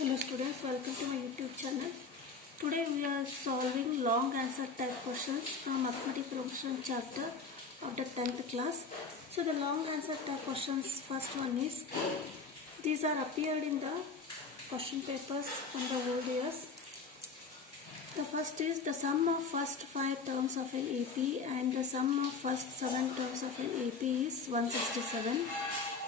Hello students, welcome to my YouTube channel. Today we are solving long answer type questions from Arithmetic Progression chapter of the 10th class. So the long answer type questions, first one is, these are appeared in the question papers from the old years. The first is the sum of first 5 terms of an AP and the sum of first 7 terms of an AP is 167.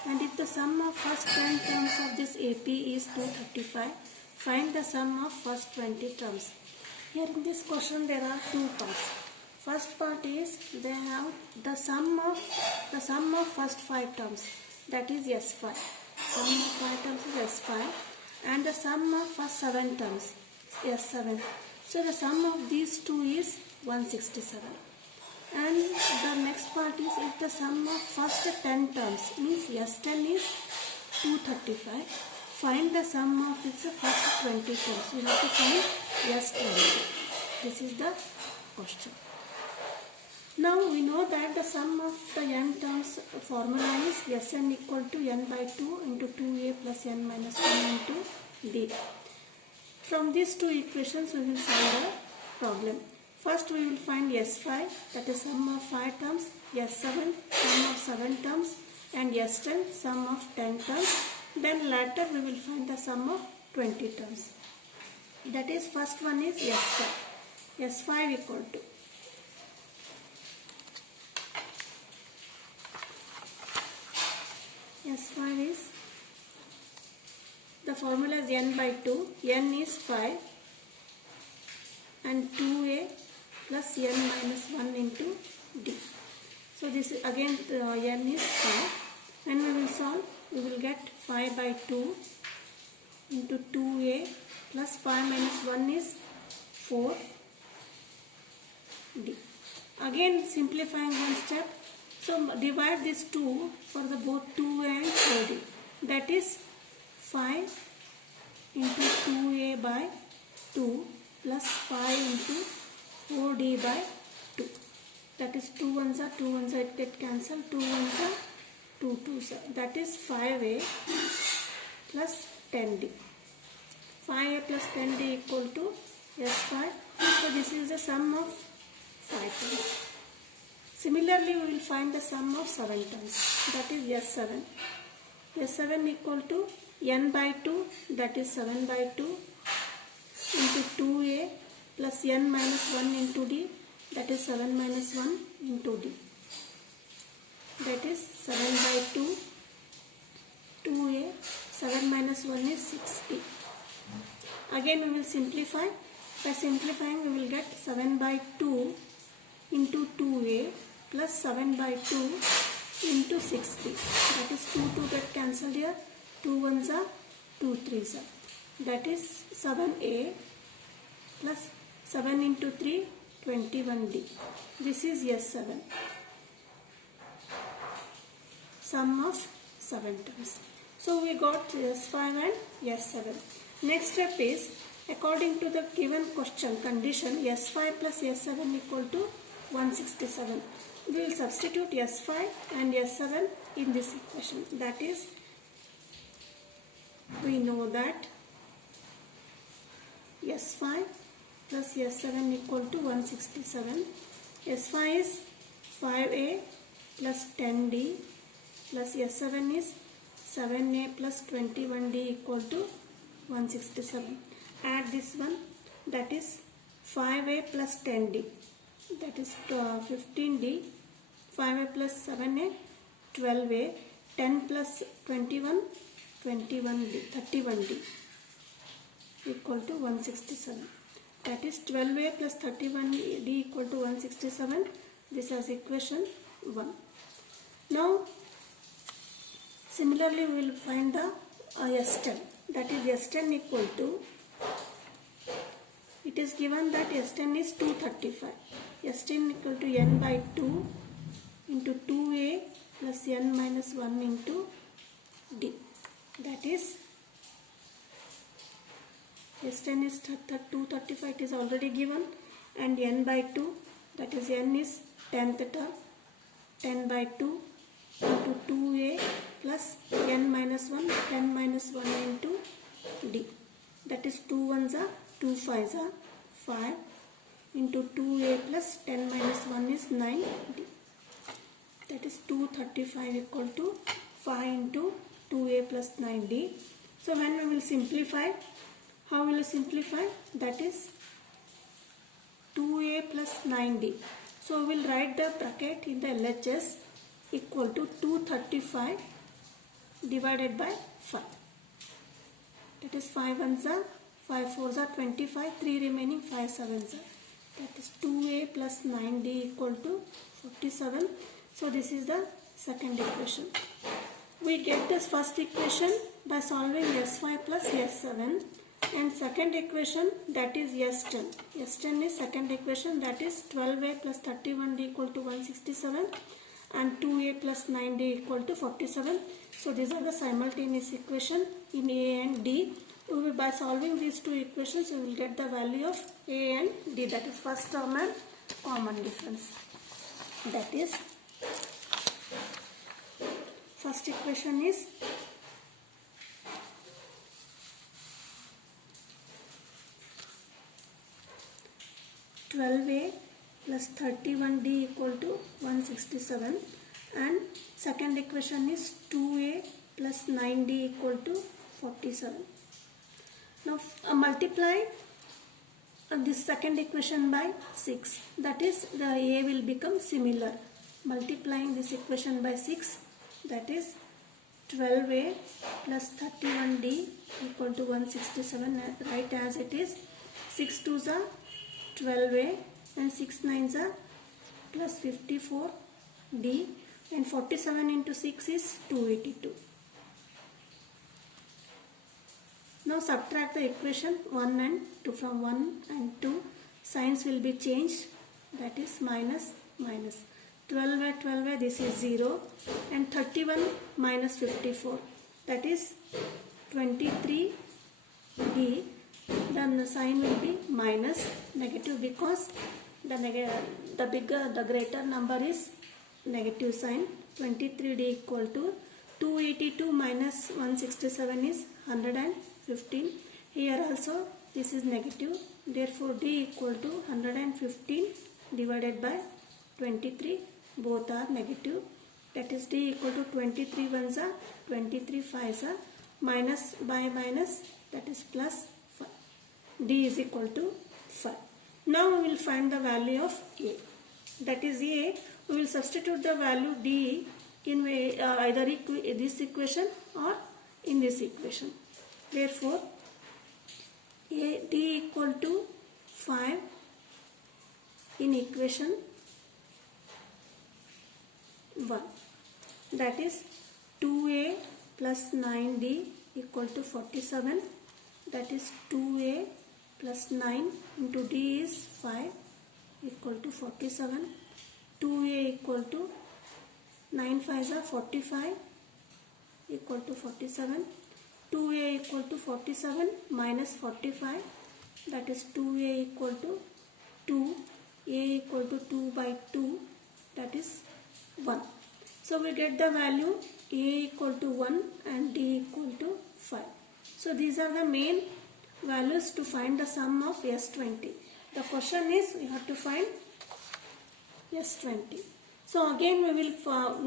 And if the sum of first 10 terms of this AP is 235, find the sum of first 20 terms. Here in this question there are two parts. First part is they have the sum of first 5 terms, that is S5. Sum of 5 terms is S5 and the sum of first 7 terms S7. So the sum of these two is 167. And the next part is if the sum of first 10 terms means S10 is 235, find the sum of its first 20 terms. You have to find S20. This is the question. Now we know that the sum of the n terms formula is Sn equal to n by 2 into 2a plus n minus 1 into d. From these two equations we will solve the problem. First we will find S5, that is sum of 5 terms, S7 sum of 7 terms and S10 sum of 10 terms. Then later we will find the sum of 20 terms. That is first one is S5. S5 equal to S5 is, the formula is n by 2, n is 5 and 2a plus n minus 1 into d. So this is again n is 5. When we will solve, we will get 5 by 2 into 2a plus 5 minus 1 is 4 d. Again simplifying one step. So divide this 2 for the both 2a and 4d. That is 5 into 2a by 2 plus 5 into 4d by 2. That is 2 ones are 2 ones are, it get cancelled, 2 ones are 2 2s are. That is 5a plus 10d. 5a plus 10d equal to S5. So this is the sum of 5 terms. Similarly we will find the sum of 7 terms. That is S7. S7 equal to n by 2, that is 7 by 2 into 2a plus n minus 1 into d, that is 7 minus 1 into d. That is 7 by 2, 2a, 7 minus 1 is 6d. Again we will simplify. By simplifying we will get 7 by 2 into 2a plus 7 by 2 into 6d. That is 2 get cancelled here. 2 ones are 2 3s are. That is 7a plus 7 into 3, 21d. This is S7. Sum of 7 terms. So we got S5 and S7. Next step is, according to the given question condition, S5 plus S7 equal to 167. We will substitute S5 and S7 in this equation. That is, we know that S5 plus S7 equal to 167. S5 is 5a plus 10d plus S7 is 7a plus 21d equal to 167. Add this one, that is 5a plus 10d, that is 15d, 5a plus 7a, 12a, 10 plus 21, 21d, 31d equal to 167. That is 12a plus 31d equal to 167. This is equation 1. Now similarly we will find the S10. That is S10 equal to, it is given that S10 is 235. S10 equal to n by 2 into 2a plus n minus 1 into d. That is S10 is 235, it is already given, and n by 2, that is n is 10th term, 10 by 2 into 2a plus n minus 1, 10 minus 1 into d. that is 2 ones are 2 5s are 5 into 2a plus 10 minus 1 is 9d. That is 235 equal to 5 into 2a plus 9d. So when we will simplify, how will we simplify? That is 2a plus 9d. So we will write the bracket in the LHS equal to 235 divided by 5. That is 5 ones are 5 4s are 25, 3 remaining 5 7s are. That is 2a plus 9d equal to 47. So this is the second equation. We get this first equation by solving S5 plus S7, and second equation, that is S10. S10 is second equation, that is 12a plus 31d equal to 167 and 2a plus 9d equal to 47. So these are the simultaneous equation in A and D. By solving these two equations, we will get the value of A and D, that is first term and common difference. That is, first equation is 12a plus 31d equal to 167, and second equation is 2a plus 9d equal to 47. Now multiply this second equation by 6, that is the a will become similar. Multiplying this equation by 6, that is 12a plus 31d equal to 167, right as it is. 6 2s are 12a and 6 9s are plus 54d, and 47 into 6 is 282. Now subtract the equation 1 and 2. From 1 and 2 signs will be changed, that is minus minus. 12a this is 0, and 31 minus 54, that is 23d. Then the sign will be minus negative, because the greater number is negative sign. 23d equal to 282 minus 167 is 115. Here also this is negative, therefore d equal to 115 divided by 23, both are negative. That is d equal to 23 ones are 23 5s are, minus by minus, that is plus 5. D is equal to 5. Now we will find the value of a. That is a, we will substitute the value d in either this equation or in this equation. Therefore, a d equal to 5 in equation 1. That is 2a plus 9d equal to 47. That is 2a plus 9 into d is 5 equal to 47. 2a equal to 9 5s are 45 equal to 47. 2a equal to 47 minus 45, that is 2a equal to 2. A equal to 2 by 2, that is 1. So we get the value a equal to 1 and d equal to 5. So these are the main values to find the sum of S20. The question is, we have to find S20. So again we will,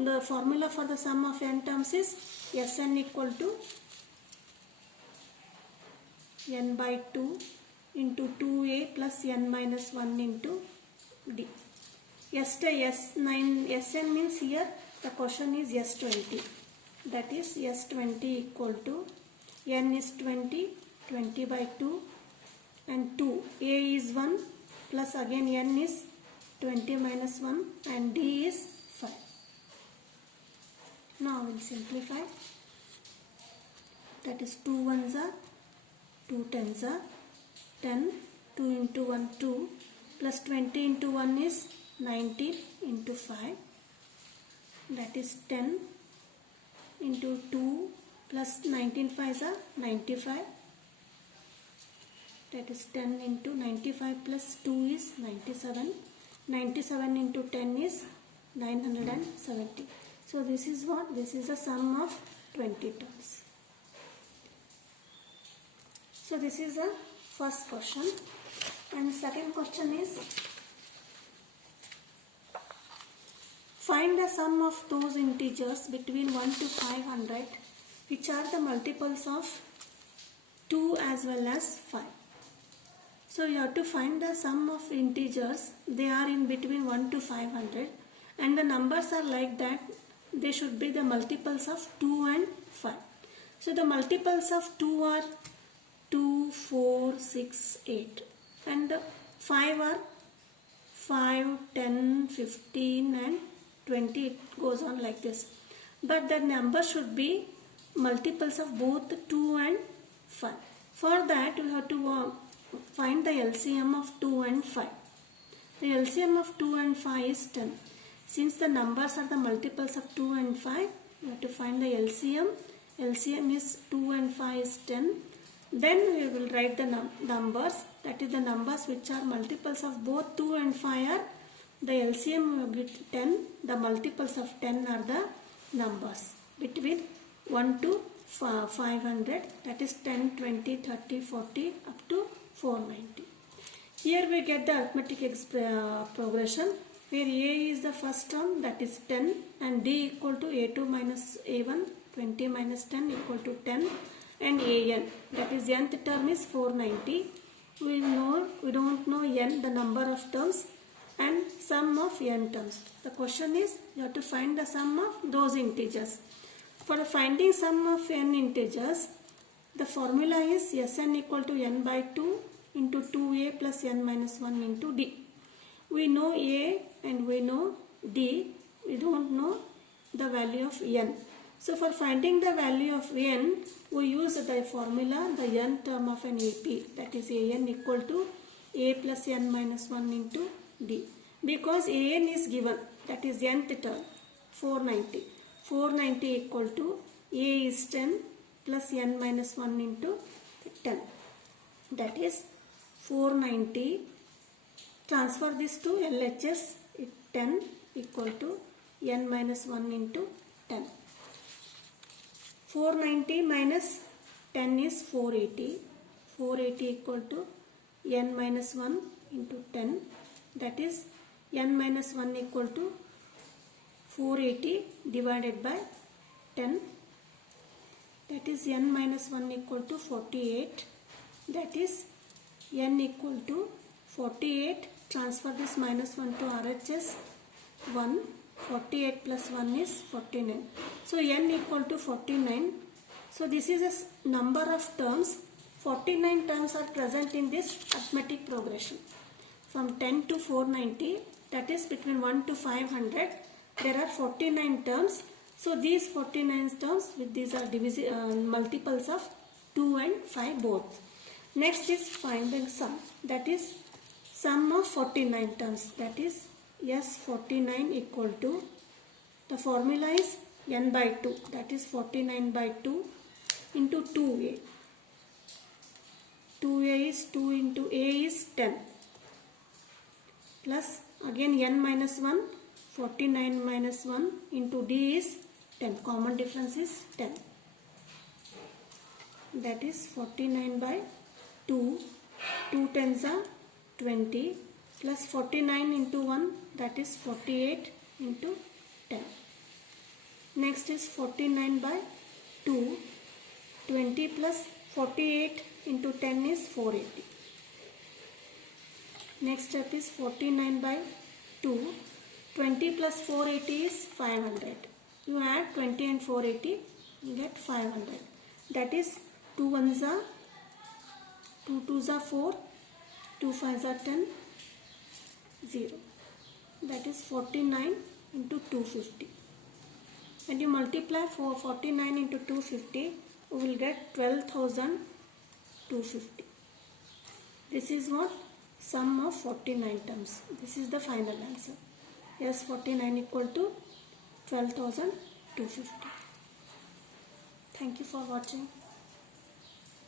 the formula for the sum of n terms is Sn equal to n by 2 into 2a plus n minus 1 into d. Sn means here the question is S20. That is S20 equal to n is 20, 20 by 2 and 2. A is 1 plus again n is 20 minus 1 and d is 5. Now we will simplify. That is 2 ones are 2 tens are 10, 2 into 1 2 plus 20 into 1 is 19 into 5, that is 10 into 2 plus 19 5s are 95, that is 10 into 95 plus 2 is 97. 97 into 10 is 970. So this is what? This is the sum of 20 terms. So this is the first question, and second question is find the sum of those integers between 1 to 500 which are the multiples of 2 as well as 5. So you have to find the sum of integers. They are in between 1 to 500 and the numbers are like that. They should be the multiples of 2 and 5. So the multiples of 2 are 2, 4, 6, 8 and 5 are 5, 10, 15 and 20. It goes on like this. But the number should be multiples of both 2 and 5. For that we have to find the LCM of 2 and 5. The LCM of 2 and 5 is 10. Since the numbers are the multiples of 2 and 5, we have to find the LCM. LCM is 2 and 5 is 10. Then we will write the numbers, that is the numbers which are multiples of both 2 and 5 are the LCM will get 10. The multiples of 10 are the numbers between 1 to 500, that is 10, 20, 30, 40 up to 490. Here we get the arithmetic progression where A is the first term, that is 10, and D equal to A2 minus A1, 20 minus 10 equal to 10, and AN, that is nth term is 490. We don't know n, the number of terms, and sum of n terms. The question is you have to find the sum of those integers. For finding sum of n integers, the formula is Sn equal to n by 2 into 2a plus n minus 1 into d. We know a and we know d. We don't know the value of n. So for finding the value of n, we use the formula, the n term of an AP, that is an equal to a plus n minus 1 into d. Because an is given, that is nth term, 490. 490 equal to a is 10 plus n minus 1 into 10. That is 490. Transfer this to LHS, 10 equal to n minus 1 into 10. 490 minus 10 is 480. 480 equal to n minus 1 into 10. That is n minus 1 equal to 480 divided by 10. That is n minus 1 equal to 48. That is n equal to 48. Transfer this minus 1 to RHS, 1. 48 plus 1 is 49. So n equal to 49. So this is a number of terms. 49 terms are present in this arithmetic progression. From 10 to 490, that is between 1 to 500, there are 49 terms. So these 49 terms, with these are multiples of 2 and 5 both. Next is find the sum, that is sum of 49 terms, that is S49 equal to, the formula is n by 2, that is 49 by 2 into 2a. 2a is 2 into a is 10 plus again n minus 1, 49 minus 1 into d is 10. Common difference is 10. That is 49 by 2. 2 tens are 20 plus 49 into 1, that is 48 into 10. Next is 49 by 2. 20 plus 48 into 10 is 480. Next step is 49 by 2. 20 plus 480 is 500. You add 20 and 480, you get 500. That is 2 ones are 2 twos are 4, 2 fives are 10, 0. That is 49 into 250. When you multiply 49 into 250, we will get 12,250. This is what? Sum of 49 terms. This is the final answer. Yes, 49 equal to 12,250. Thank you for watching.